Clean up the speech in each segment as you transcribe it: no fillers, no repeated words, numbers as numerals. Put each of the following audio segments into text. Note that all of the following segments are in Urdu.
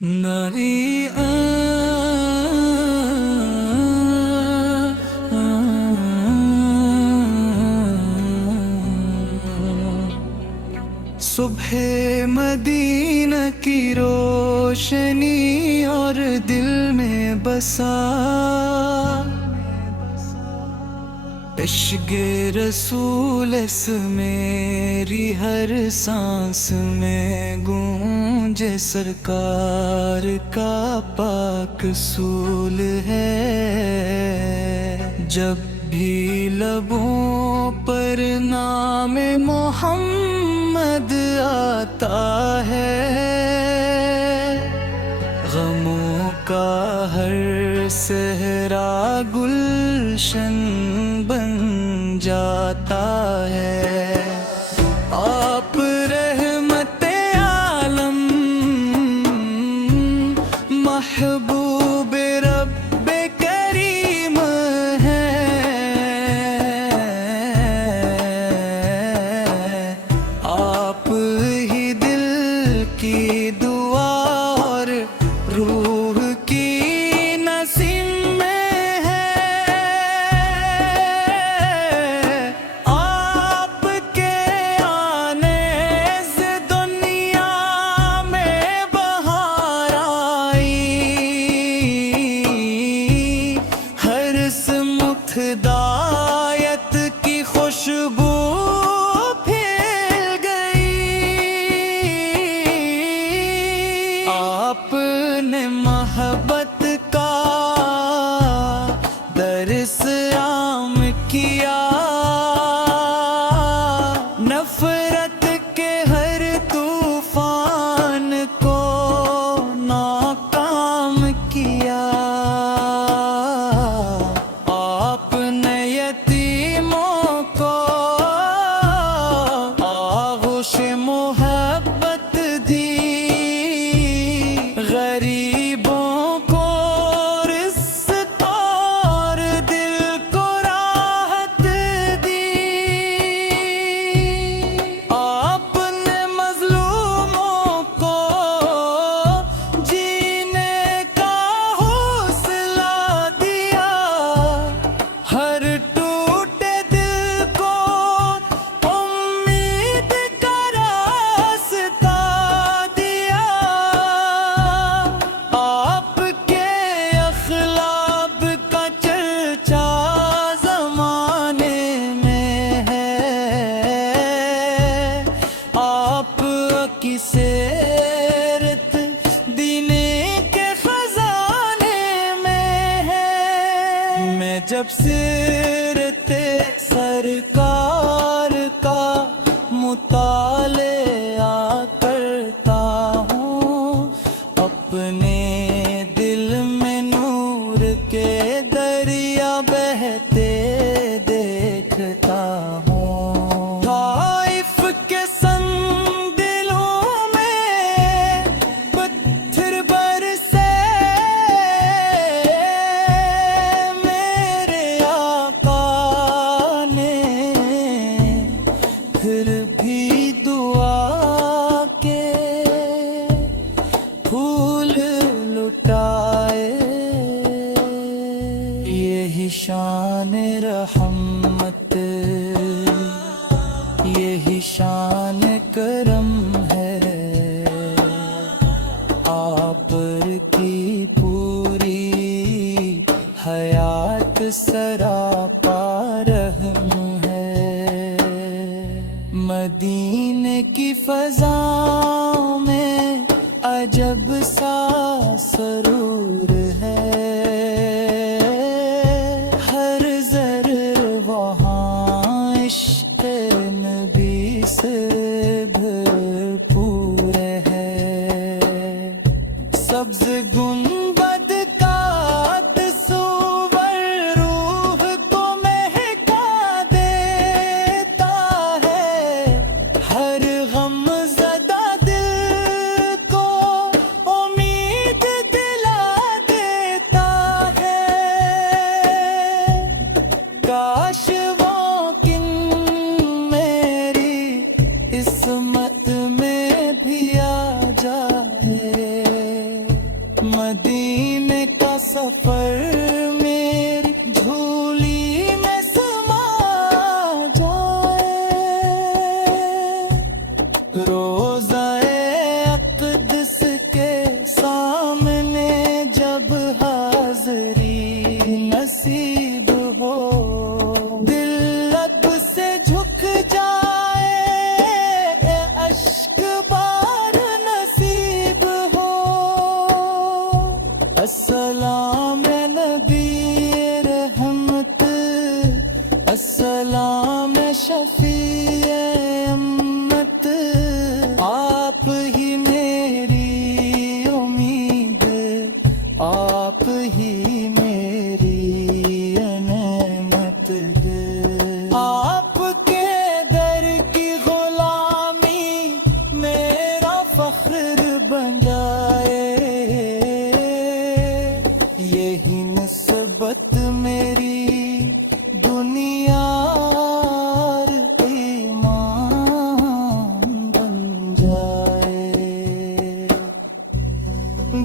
ناری صبح مدینہ کی روشنی اور دل میں بسا عشق رسول اس میری ہر سانس میں گونجے سرکار کا پاک اصول ہے جب بھی لبوں پر نام محمد آتا ہے غموں کا ہر صحرا گلشن بن جاتا ہے آپ رحمت عالم محبوب رب کریم ہیں آپ ہی دل کی دعا اور روح کی نسیم میں ہے آپ کے آنے سے دنیا میں بہار آئی ہر سمت ہدایت کی خوشبو پھیل گئی آپ نے محبت کا درس عام کیا نفرت کے ہر طوفان کو ناکام کیا آپ نے یتیموں کو آغوش محبت دی غریبوں کو رزق اور دل کو راحت دی آپ نے مظلوموں کو جینے کا حوصلہ دیا ہر ٹوٹے دل کو امید کا راستہ دیا آپ کے اخلاق کا چرچا زمانے میں ہے آپ کی سیرت دین کے خزانے میں ہے میں جب سیرت سرکار کا مطالعہ کرتا ہوں اپنے دل میں نور کے دریا بہتے دیکھتا ہوں طائف کے سنگ دلوں میں پتھر برسے میرے آقا نے پھر بھی دعا کے پھول لٹائے یہی شان رحمت یہی شان کرم ہے آپ کی پوری حیات سراپا رحم ہے مدینے کی فضا میں عجب سا سرور ہے ہر ذرہ وہاں عشق نبی سے بھرپور ہے سبز گنبد کا تصور روح کو مہکا دیتا ہے ہر غم زدہ دل کو امید دلا دیتا ہے کاش وہ کن میری عصمت میں بھی آ جائے مدینے کا سفر میری جھولی میں سما جائے، روضہ اقدس کے سامنے جب حاضری نصیب ہو، دل لب سے جھک جائے، اشک بار نصیب ہو۔ السلام نبی رحمت، السلام شفیع امت، آپ ہی میری امید، آپ ہی میری نعمت دے، آپ کے در کی غلامی میرا فخر بن جائے، یہی نسبت میری دنیا اور ایمان بن جائے۔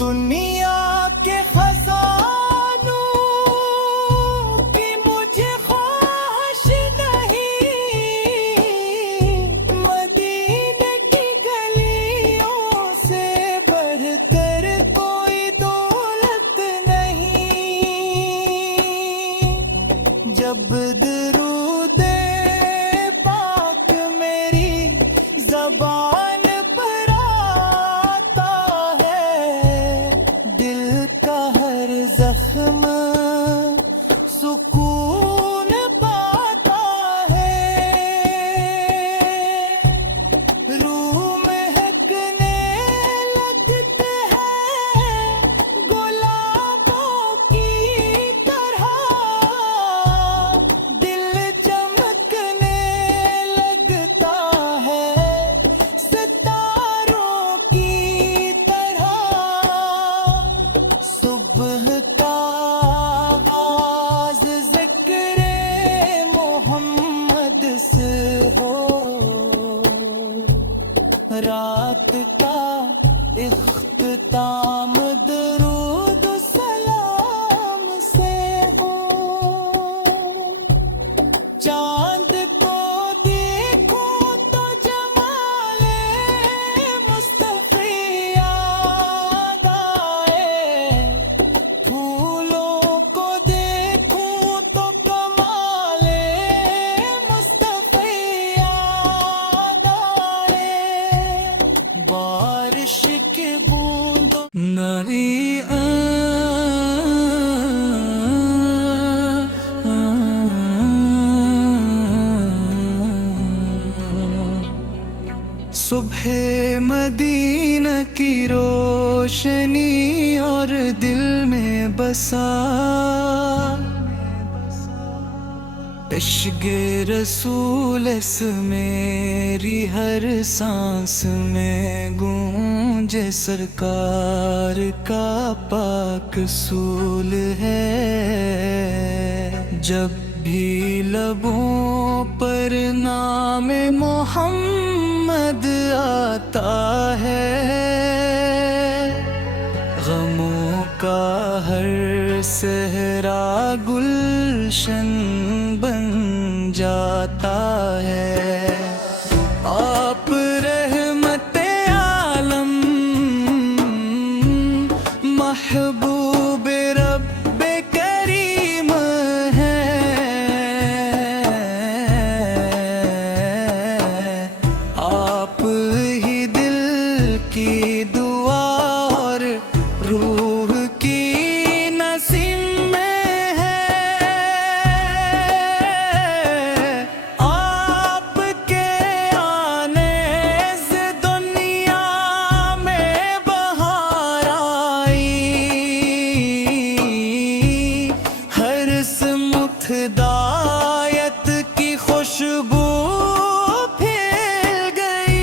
دنیا کے خزانوں کی مجھے خواہش نہیں، مدینے کی گلیوں سے بڑھ کر کوئی دولت نہیں، جب درود پاک میری زبان پر آتا ہے، دل کا ہر زخم سکون پاتا ہے، روح مہکنے لگتے ہیں گلابوں کی طرح، دل چمکنے لگتا ہے ستاروں کی طرح، صبح کا آغاز ذکر محمد سے ہو، رات کا اختتام درود سلام سے ہو، چاند کو دیکھوں تو جمال مصطفی یاد آئے، پھولوں کو دیکھوں تو کمال مصطفی یاد آئے، بارش کے بوندوں ناری صبح مدینہ کی روشنی اور دل میں بسا، عشق رسول اس میری ہر سانس میں گونجے، سرکار کا پاک اصول ہے، جب بھی لبوں پر نام محمد آتا ہے، غموں کا ہر صحرا گلشن بن جاتا ہے، آپ رحمت عالم محبوب رب کریم ہیں، آپ ہی دل کی دعا اور روح کی نسیم میں ہے، آپ کے آنے سے دنیا میں بہار آئی، ہر سمت ہدایت کی خوشبو پھیل گئی،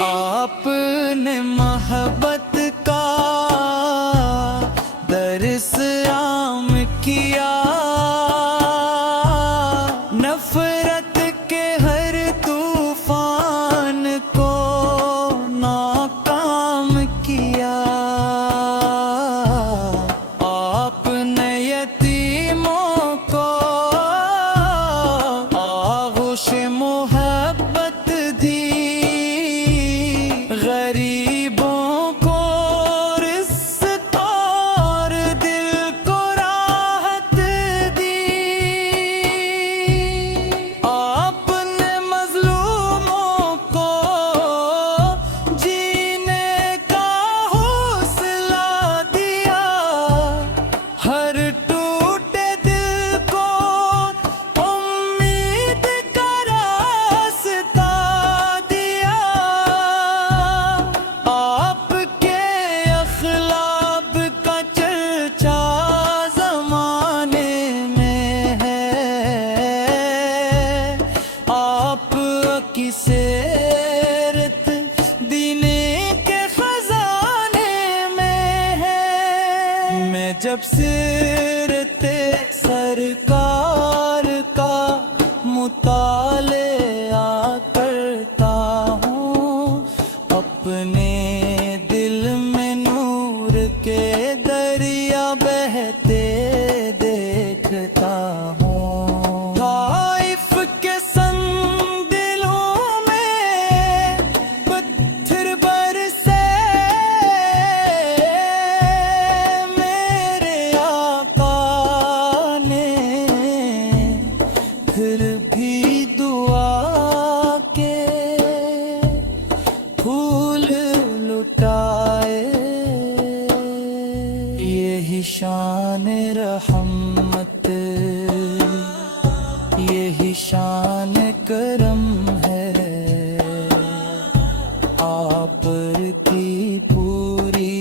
آپ نے محبت کا درس عام کیا، نفرت کے ہر طوفان کو ناکام غریبوں کو رزق اور دل کو راحت دی، آپ نے مظلوموں کو جینے کا حوصلہ دیا، ہر ٹوٹے دل کو امید کا راستہ دیا، آپ کے اخلاق کا چرچا زمانے میں ہے، آپ کی سیرت دینے کے خزانے میں ہے۔ میں جب سیرت سرکار کا مطالعہ کرتا ہوں، اپنے دل میں نور کے دریا بہتے دیکھتا ہوں۔ طائف کے سنگدلوں میں پتھر برسے، میرے آقا نے پھر بھی دعا کے پھول لٹائے۔ یہی شان رحمت، یہی شان کرم ہے، آپ کی پوری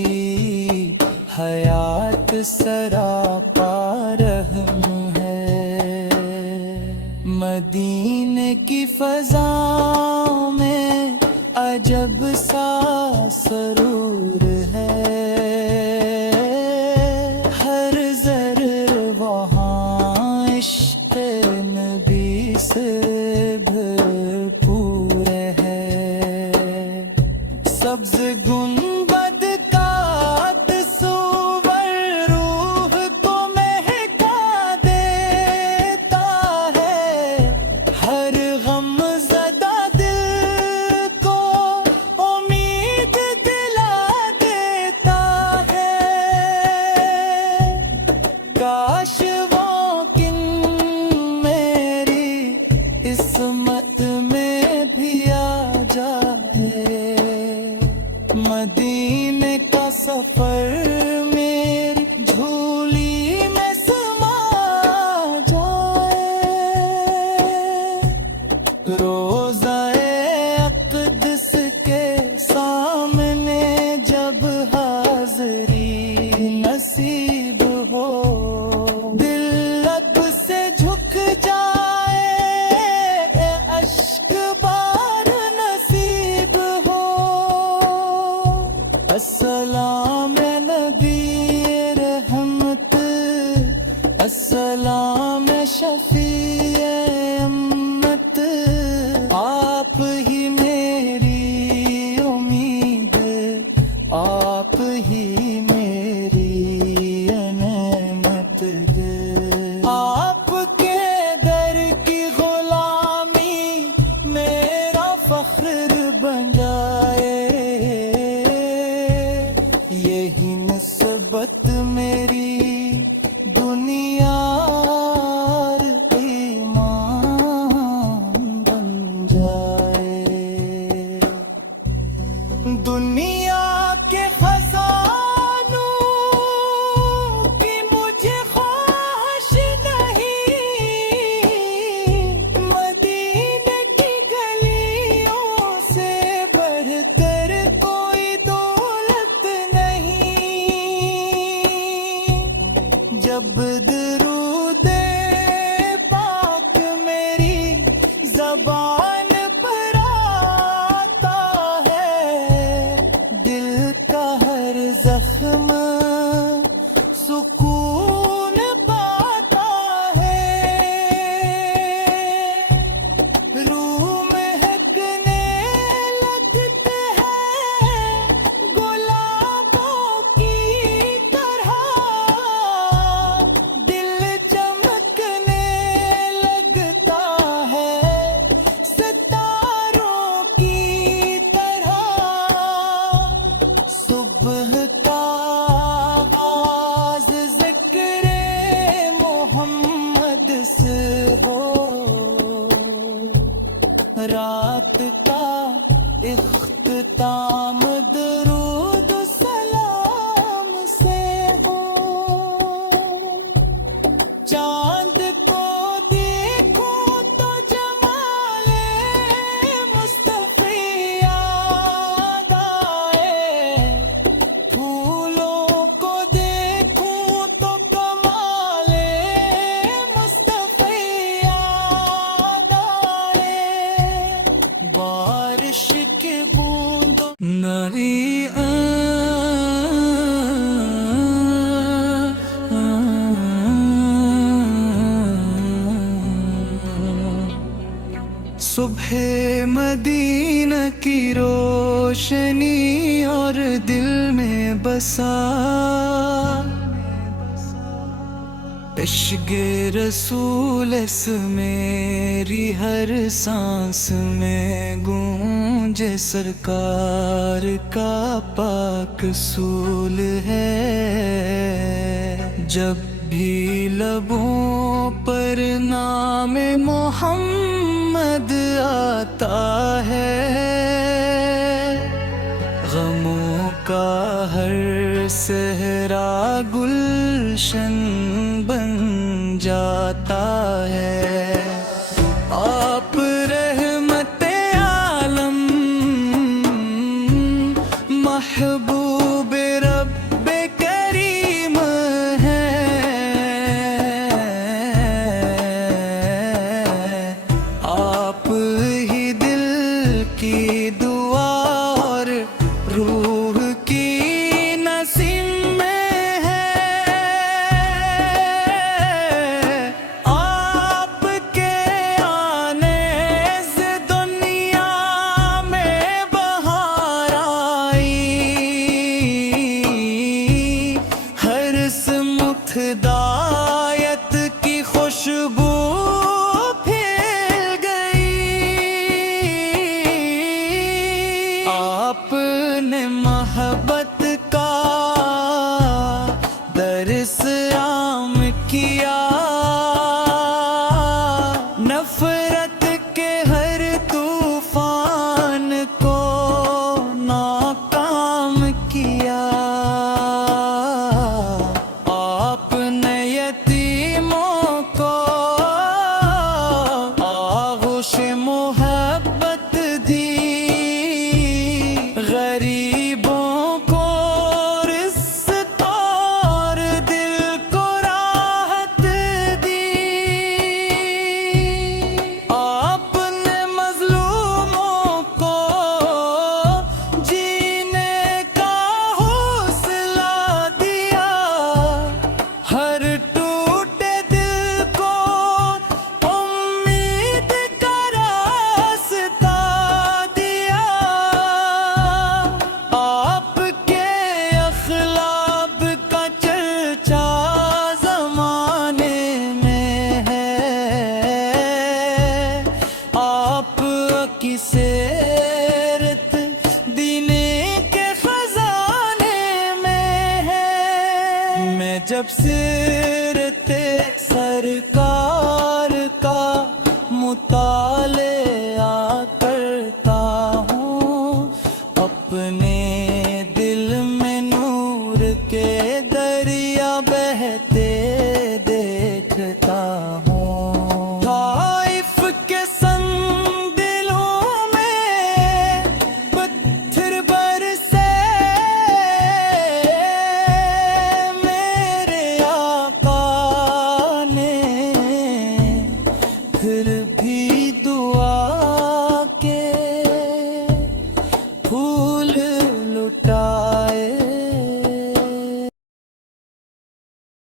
حیات سراپا رحم ہے۔ مدینے کی فضا میں عجب سا سرور ہے، ہر ذرہ وہاں عشق نبی سے بھرپور ہے۔ سبز گنبد کا تصور روح کو مہکا دیتا ہے، ہر غم زدہ دل کو امید دلا دیتا ہے۔ کاش وہ کن میری عصمت میں بھی آ جائے، مدینے کا سفر میری جھولی میں سما جائے۔ روضہ اقدس کے سامنے جب حاضری نصیب ہو، دل لب سے جھک جائے، اشک بار نصیب ہو۔ السلام نبی رحمت، السلام شفیع امت، آپ ہی میری امید، آپ ہی میری نعمت ہے۔ آپ کے در کی غلامی میرا فخر بن جائے، یہی نسبت میری دنیا اور ایمان بن جائے۔ دنیا کے خزانوں کی مجھے خواہش نہیں، مدینے کی گلیوں سے بڑھ کر کوئی دولت نہیں۔ جب درود پاک میری زبان پر آتا ہے، دل کا ہر زخم سکون پاتا ہے، روح مہکنے لگتے ہیں گلابوں کی طرح، دل درود و سلام سے ہو چاند کو دیکھوں تو جمال مصطفی یاد آئے پھولوں کو دیکھوں تو کمال مصطفی یاد آئے بارش کے بوندوں ناری صبح مدینہ کی روشنی اور دل میں بسا عشق رسول اس میری ہر سانس میں گونجے سرکار کا پاک سول ہے جب بھی لبوں پر نام محمد آتا ہے غموں کا ہر صحرا گلشن بن جاتا ہے آپ رحمت عالم محبوب رب کریم ہیں آپ ہی دل کی دعا اور روح کی نسیم میں ہے آپ کے آنے سے دنیا میں بہار آئی ہر سمت ہدایت کی خوشبو پھیل گئی آپ نے محبت کا درس عام کیا نفرت کے ہر طوفان کو ناکام کیا آپ نے یتیموں کو آغوش محبت دی غریبوں کو رزق اور دل کو راحت دی آپ نے مظلوموں کو جینے کا حوصلہ دیا ہر ٹوٹے دل کو امید کا راستہ دیا آپ کے اخلاق کا چرچا زمانے میں ہے آپ کی سیرت دین کے خزانے میں ہے میں جب سے